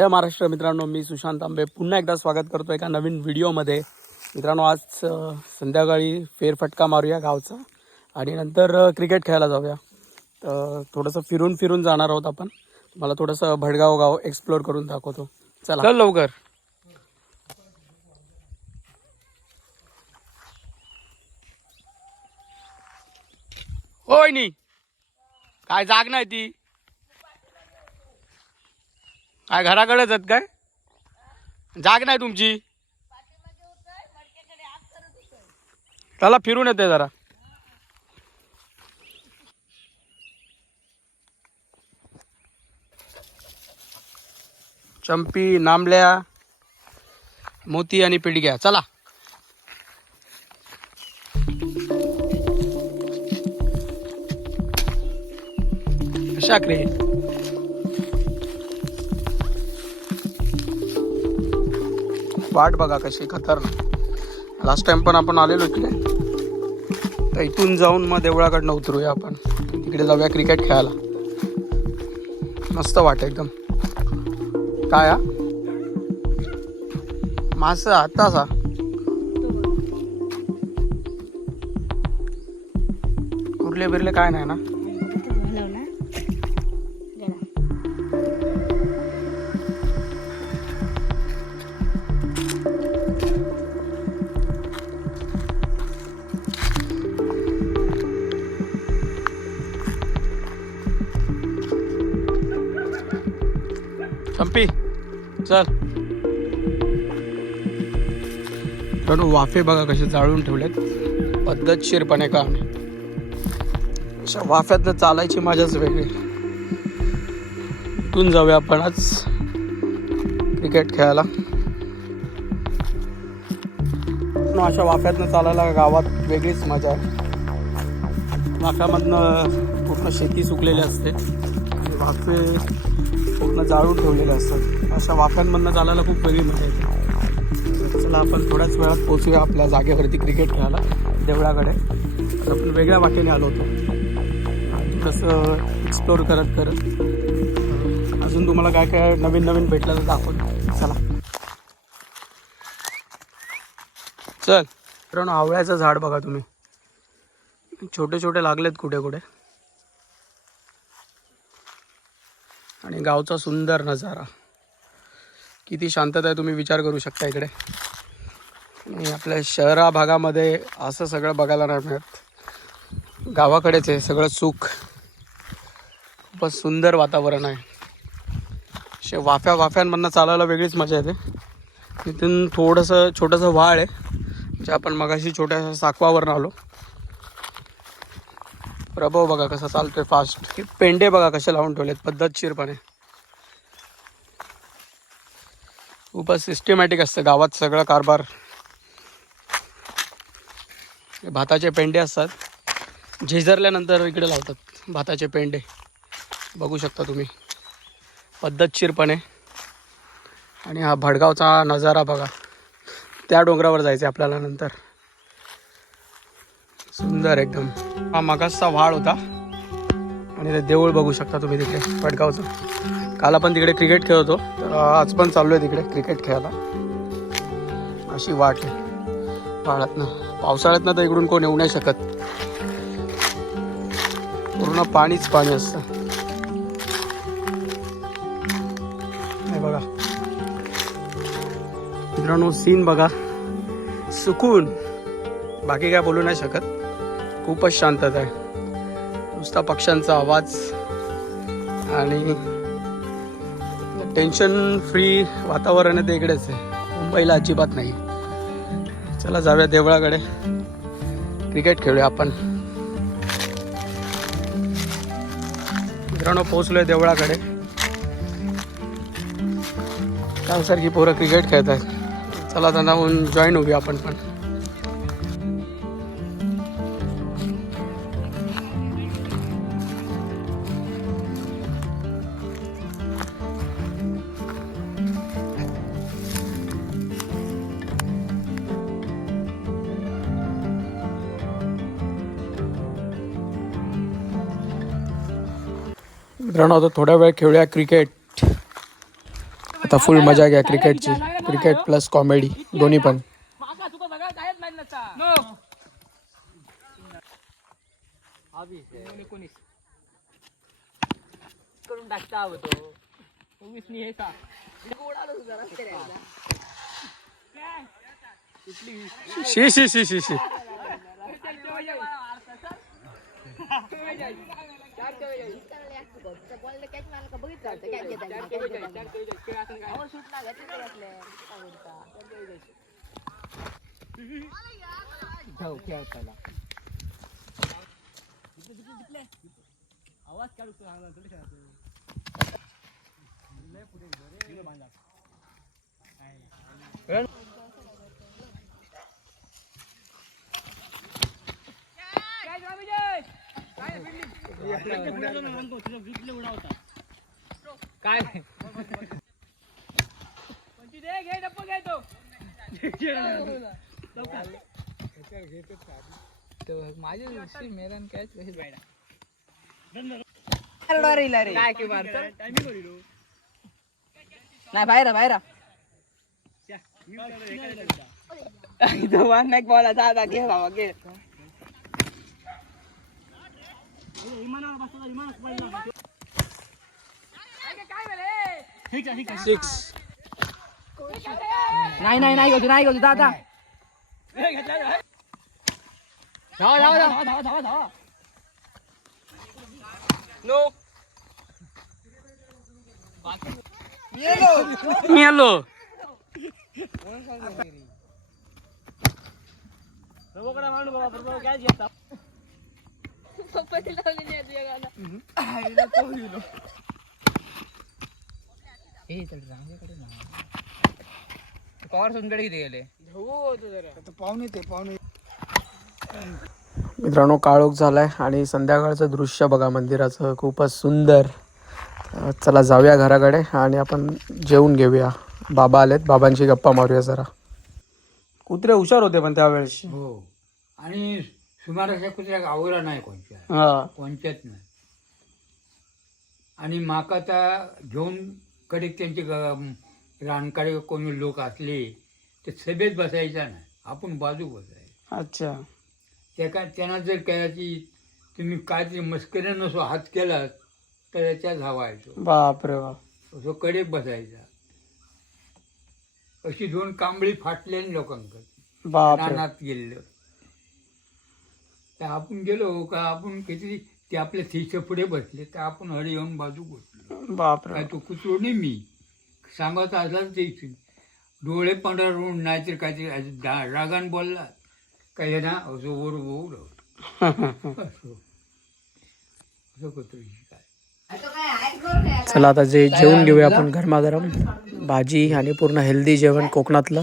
जय महाराष्ट्र मित्रांनो मी सुशांत आंबे पुन्हा एकदा स्वागत करतो एका नवीन व्हिडिओमध्ये. मित्रांनो आज संध्याकाळी फेरफटका मारूया गावचा आणि नंतर क्रिकेट खेळायला जाऊया. तर थोडंसं फिरून फिरून जाणार आहोत आपण. मला थोडंसं भडगाव गाव एक्सप्लोअर करून दाखवतो. चला. चल लवकर. होय नी. काय जाग नाही ती. काय घराकडेच आहेत काय? जाग नाही तुमची? त्याला फिरून येते जरा. चंपी नांबल्या मोती आणि पिडग्या. चला. शाकरी वाट बघा कशी खतरनाक. लास्ट टाइम पण आपण आलेलो इकडे. तर इथून जाऊन मग देवळाकडनं उतरूया आपण. तिकडे जाऊया क्रिकेट खेळायला. मस्त वाट एकदम. काय हा? आत्ताच हा कुठले बिरले काय नाही ना. संपी. चल. पण वाफे बघा कसे जाळून ठेवलेत. पद्धतशीरपणे काम. अशा वाफ्यातनं चालायची मजाच वेगळी. इथून जाऊया आपण आज क्रिकेट खेळायला. अशा वाफ्यातनं चालायला गावात वेगळीच मजा आहे. वाफ्यामधनं पूर्ण शेती सुकलेली असते. आणि वाफे पूर्ण जाळून ठेवलेले असतात. अशा वाफ्यांमधनं चालायला खूप वेगळी मजा येते. चला आपण थोड्याच वेळात पोहोचूया आपल्या जागेवरती क्रिकेट खेळायला देवळाकडे. तर आपण वेगळ्या वाटेने आलो होतो. तसं एक्सप्लोर करत करत अजून तुम्हाला काय काय नवीन नवीन भेटलं तर दाखवून चला. चल. मित्रांनो आवळ्याचं झाड बघा तुम्ही. छोटे छोटे लागलेत कुठे कुठे. आणि गावचा सुंदर नजारा. किती शांतता आहे तुम्ही विचार करू शकता इकडे. आणि आपल्या शहरा भागामध्ये असं सगळं बघायला नाही मिळत. गावाकडेच आहे सगळं सुख. खूपच सुंदर वातावरण आहे. असे वाफ्या वाफ्यांमधनं चालायला वेगळीच मजा येते. तिथून थोडंसं छोटंसं व्हाळ आहे. जे आपण मगाशी छोट्याशा साकवावरनं आलो. प्रभाव बघा कसा चालतोय फास्ट पेंडे बघा कसे लावून ठेवलेत पद्धतशीरपणे खूपच सिस्टमॅटिक असतं गावात सगळं कारभार. भाताचे पेंडे असतात. झिजरल्यानंतर इकडे लावतात भाताचे पेंडे. बघू शकता तुम्ही. पद्धतशीरपणे आणि हा भडगावचा नजारा बघा. त्या डोंगरावर जायचं आपल्याला नंतर. सुंदर एकदम. हा मगासचा व्हाळ होता. आणि ते देऊळ बघू शकता तुम्ही तिकडे वडगावचं. काल आपण तिकडे क्रिकेट खेळत होतो तर आज पण चाललो आहे तिकडे क्रिकेट खेळायला. अशी वाट आहे. व्हाळातनं पावसाळ्यातनं तर इकडून कोण येऊ नाही शकत. पूर्ण पाणीच पाणी असतं. नाही बघा. मित्रांनो सीन बघा. सुकून. बाकी काय बोलू नाही शकत. खूपच शांतता आहे. नुसता पक्ष्यांचा आवाज आणि टेन्शन फ्री वातावरण आहे ते इकडेच आहे. मुंबईला अजिबात नाही. चला जाऊया देवळाकडे. क्रिकेट खेळूया आपण. मित्रांनो पोहोचलोय देवळाकडे. त्यासारखी पोरं क्रिकेट खेळत आहेत चला त्यांना जॉईन होऊया आपण पण. मित्रांनो आता थोड्या वेळ खेळूया क्रिकेट. आता फुल मजा घ्या क्रिकेटची. क्रिकेट प्लस कॉमेडी दोन्ही पण. शी शी शी शी शी. नाही हे का बघितलं शी शी शी शी जाऊ आवाज काढू काय? माझी मेरन कॅच कशी काय की मारतो नाही बाहेर बाहेर दोन नाही बॉल आता घे बाबा घे. सिक्स नाही नाही नाही घेऊ नाही घेऊ दादा धावा धावा धावा धावा पवार किती गेले? मित्रांनो काळोख झालाय आणि संध्याकाळचं दृश्य बघा मंदिराचं खूपच सुंदर. चला जाऊया घराकडे आणि आपण जेवून घेऊया. बाबा आलेत बाबांची गप्पा मारूया जरा. कुत्रे हुशार होते पण त्यावेळेस. हो. आणि सुमाराच्या कुत्र्याक आवरा नाही कोणत्या हा. कोणत्याच नाही. आणि माका आता घेऊन कडेक त्यांचे रानकडे कोणी लोक असले ते सभेत बसायचा नाही. आपण बाजू बसायचं. अच्छा. त्या त्यांना जर करायची तुम्ही काहीतरी मस्करी नसो हात केला तर त्याच्यात धावायचो. बापरे बाप. असो कडेक बसायचा. अशी दोन कांबळी फाटल्याने लोकांकडे. रानात गेलेलं. तर आपण गेलो का आपण किती ते आपल्या थिच्या पुढे बसले तर आपण हरी येऊन बाजू बसलो. बापरे. काय तो कुत्रो नाही मी सांगत असला ते डोळे पंढरून नाहीतर काहीतरी असं दा- रागान बोलला. काय हे ना असं वर बोर असं असं कुत्र्याची काय. चला आता जे जेवून घेऊया आपण गरमागरम. भाजी आणि पूर्ण हेल्दी जेवण कोकणातलं.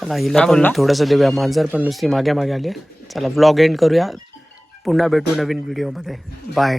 चला हिला पण थोडंसं देऊया. मांजर पण नुसती मागे मागे आली चला व्लॉग एंड करूया. पुन्हा भेटू नवीन व्हिडिओमध्ये बाय